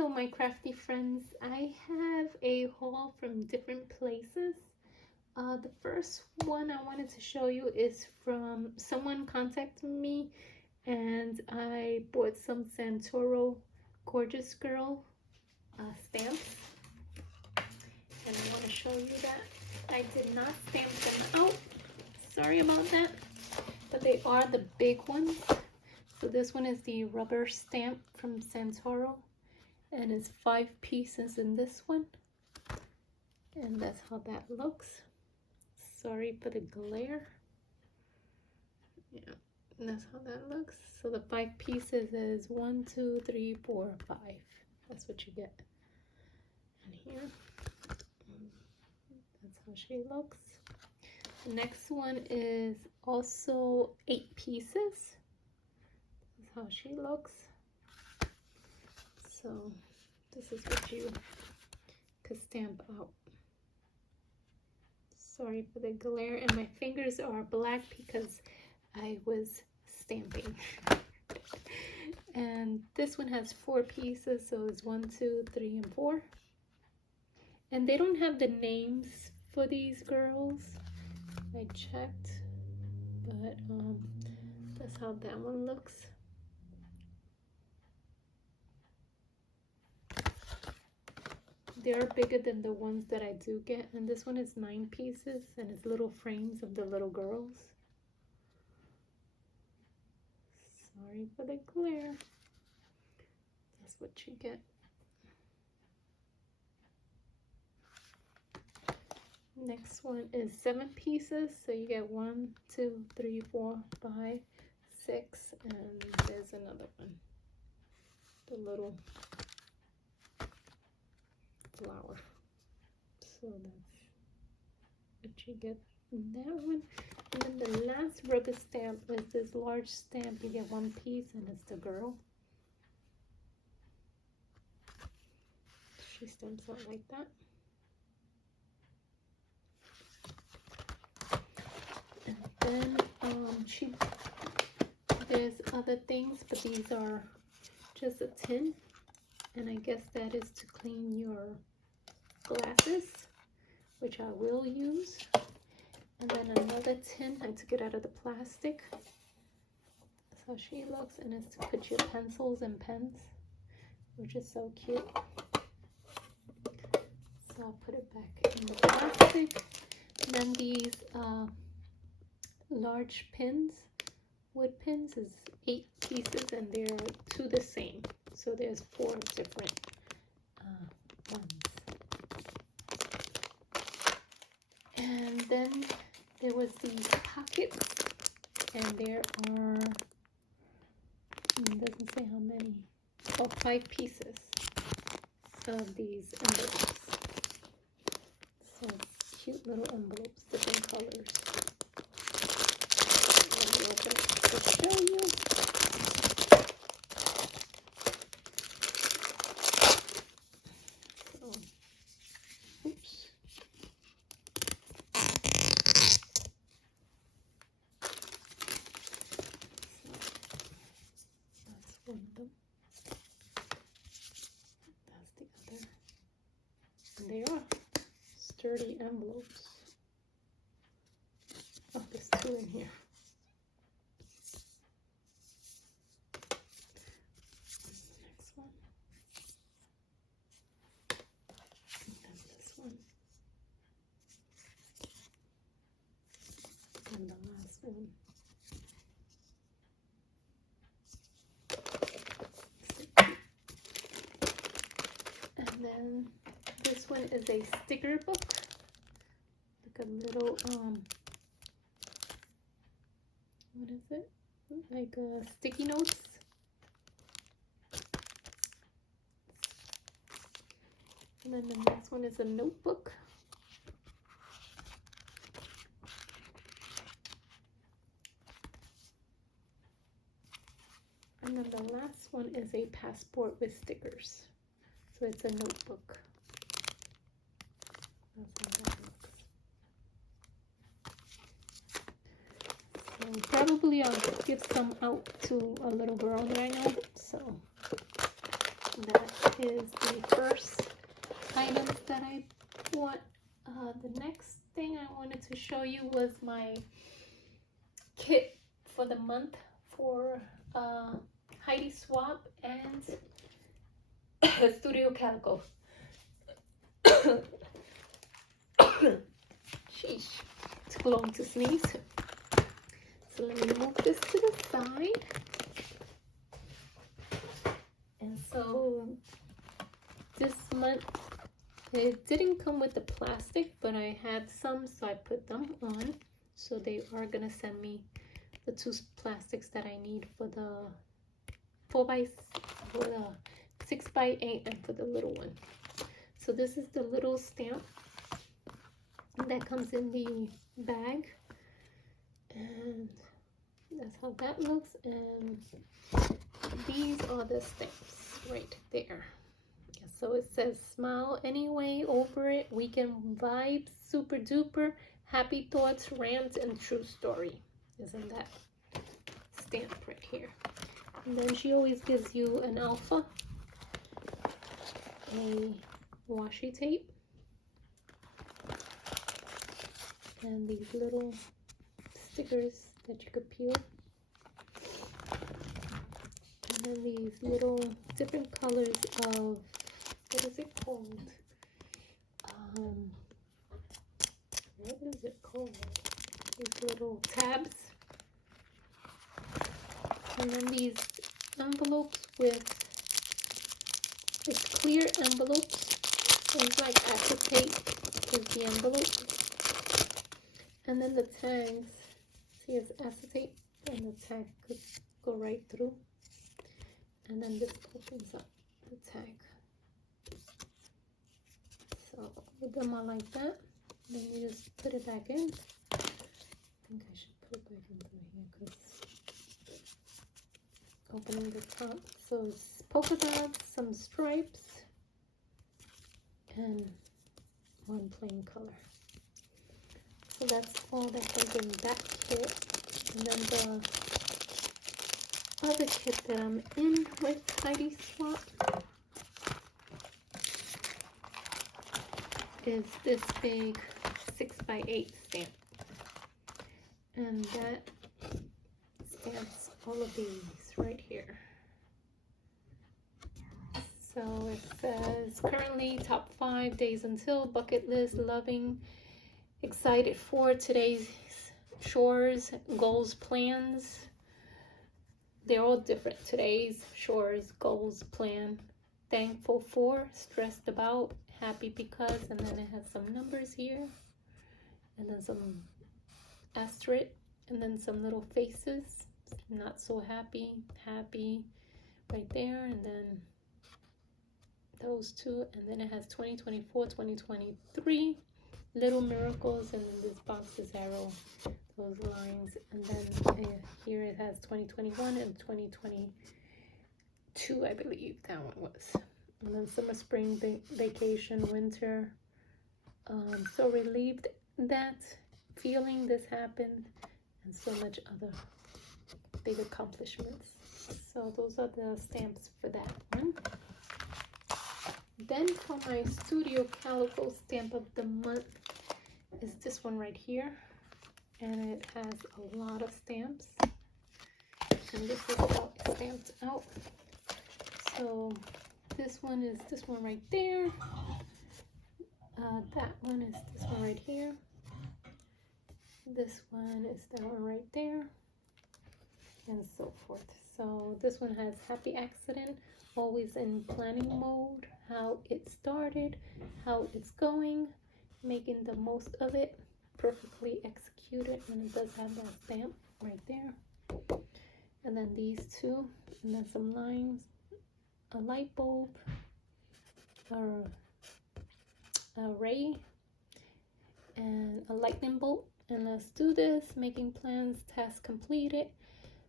Hello my crafty friends. I have a haul from different places. The first one I wanted to show you is from someone contacted me, and I bought some Santoro Gorgeous Girl stamps, and I want to show you that. I did not stamp them out, sorry about that, but they are the big ones. So this one is the rubber stamp from Santoro, and it's 5 pieces in this one, and that's how that looks. Sorry for the glare. Yeah, that's how that looks. So the 5 pieces is 1, 2, 3, 4, 5. That's what you get. And here, that's how she looks. The next one is also 8 pieces. That's how she looks. So this is what you could stamp out. Sorry for the glare, and my fingers are black because I was stamping. And this one has 4 pieces, so it's 1, 2, 3, and 4. And they don't have the names for these girls. I checked, but that's how that one looks. They are bigger than the ones that I do get, and this one is 9 pieces, and it's little frames of the little girls. Sorry for the glare. That's what you get. Next one is 7 pieces, so you get 1, 2, 3, 4, 5, 6, and there's another one. The little flower. So that's what you get in that one. And then the last rubber stamp is this large stamp. You get 1 piece, and it's the girl. She stamps out like that. And then there's other things, but these are just a tin, and I guess that is to clean your glasses, which I will use. And then another tin, I took it out of the plastic. That's how she looks, and it's to put your pencils and pens, which is so cute. So I'll put it back in the plastic. And then these large pins, wood pins, is 8 pieces, and they're 2 the same. So there's 4 different ones. And then there was these pockets, and there are, it doesn't say how many, 5 pieces of these envelopes. So cute little envelopes, different colors. Let me open it to show you. So, oops. That's one of them. That's the other. And they are sturdy envelopes. Oh, there's 2 in here. Next one. And then this one. And the last one. And then this one is a sticker book, like a little what is it, like sticky notes. And then the next one is a notebook. And then the last one is a passport with stickers. So it's a notebook. That's how that looks. So probably I'll give some out to a little girl that I know. So that is the first items that I bought. The next thing I wanted to show you was my kit for the month for Heidi Swapp and Studio Calico. Sheesh, took long to sneeze. So let me move this to the side. And so this month, it didn't come with the plastic, but I had some, so I put them on. So they are gonna send me the 2 plastics that I need for the 6x8 and for the little one. So this is the little stamp that comes in the bag, and that's how that looks. And these are the stamps right there. So it says smile anyway over it, weekend vibes, super duper, happy thoughts, rant, and true story. Isn't that stamp right here? And then she always gives you an alpha, a washi tape, and these little stickers that you could peel. And then these little different colors of, what is it called? What is it called? These little tabs. And then these envelopes with, it's clear envelopes. It's like acetate is the envelope. And then the tags, see, it's acetate, and the tag could go right through. And then this opens up the tag. So with them all like that, then you just put it back in. I think I should put it back into here because opening the top. So it's polka dots, some stripes, and one plain color. So that's all that comes in that kit. And then the other kit that I'm in with Heidi Swapp is this big 6x8 stamp, and that stamps all of these right here. So it says currently top 5 days until, bucket list, loving, excited for today's chores, goals, plans. They're all different. Today's chores, goals, plan, thankful for, stressed about, happy because, and then it has some numbers here, and then some asterisk, and then some little faces, not so happy, happy right there, and then those 2, and then it has 2024, 2023, little miracles, and then this box is arrow, those lines, and then here it has 2021 and 2022, I believe that one was. And then summer, spring, vacation, winter. So relieved that feeling this happened, and so much other big accomplishments. So those are the stamps for that one. Then for my Studio Calico stamp of the month is this one right here, and it has a lot of stamps, and this is how it's stamped out. So this one is this one right there, that one is this one right here, this one is that one right there, and so forth. So this one has happy accident, always in planning mode, how it started, how it's going, making the most of it, perfectly executed, and it does have that stamp right there. And then these 2, and then some lines, a light bulb, a ray, and a lightning bolt. And let's do this, making plans, task completed,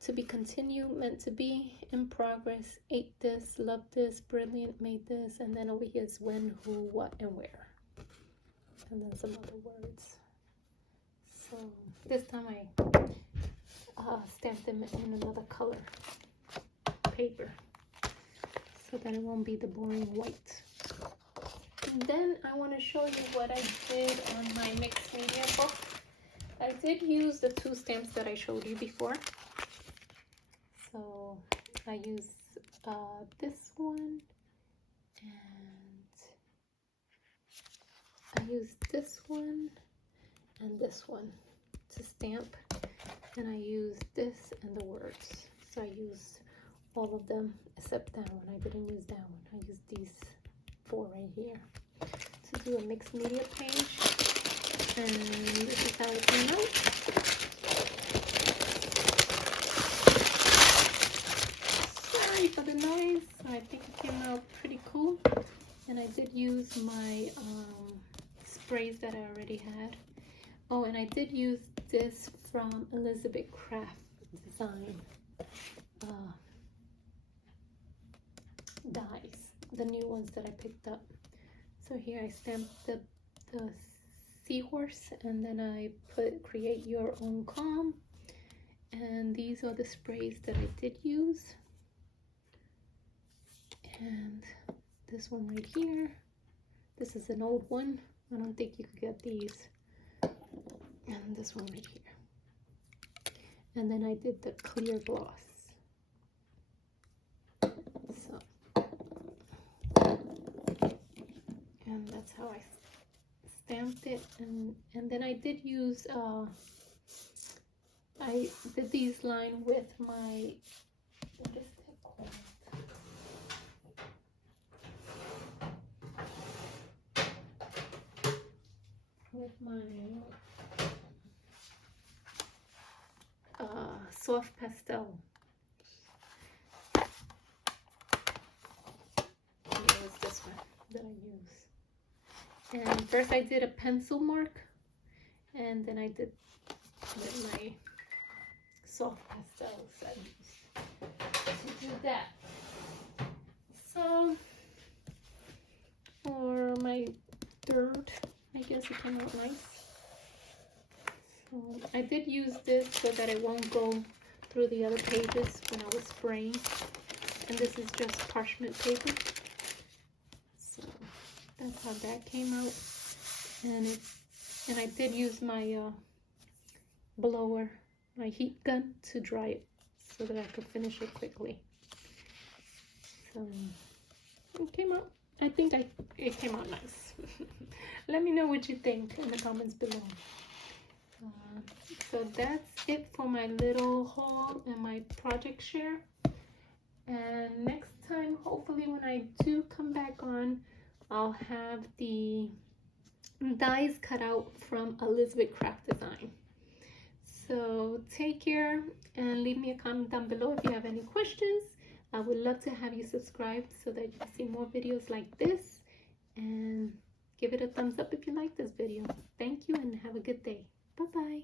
to be continued, meant to be, in progress, ate this, loved this, brilliant, made this, and then over here is when, who, what, and where, and then some other words. So this time I stamped them in another color paper. So so that it won't be the boring white. And then I want to show you what I did on my mixed media book. I did use the 2 stamps that I showed you before. So I used this one, and I used this one and this one to stamp, and I used this and the words. So I used all of them except that one. I didn't use that one. I used these 4 right here to do a mixed media page, and this is how it came out. Sorry for the noise. I think it came out pretty cool, and I did use my sprays that I already had. Oh, and I did use this from Elizabeth Craft Design dies, the new ones that I picked up. So here I stamped the seahorse, and then I put create your own calm, and these are the sprays that I did use. And this one right here, this is an old one. I don't think you could get these. And this one right here. And then I did the clear gloss. So, and that's how I stamped it. And then I did use I did these line with my, what is that called? With my soft pastel. And it was this one that I used. And first I did a pencil mark, and then I did with my soft pastels I used to do that. So for my third, I guess it came out nice. So I did use this so that it won't go through the other pages when I was spraying. And this is just parchment paper. So that's how that came out. And I did use my blower, my heat gun, to dry it so that I could finish it quickly. So it came out, I think it came out nice. Let me know what you think in the comments below. So that's it for my little haul and my project share. And next time, hopefully when I do come back on, I'll have the dies cut out from Elizabeth Craft Design. So take care and leave me a comment down below if you have any questions. I would love to have you subscribed so that you can see more videos like this, and give it a thumbs up if you like this video. Thank you and have a good day. Bye bye.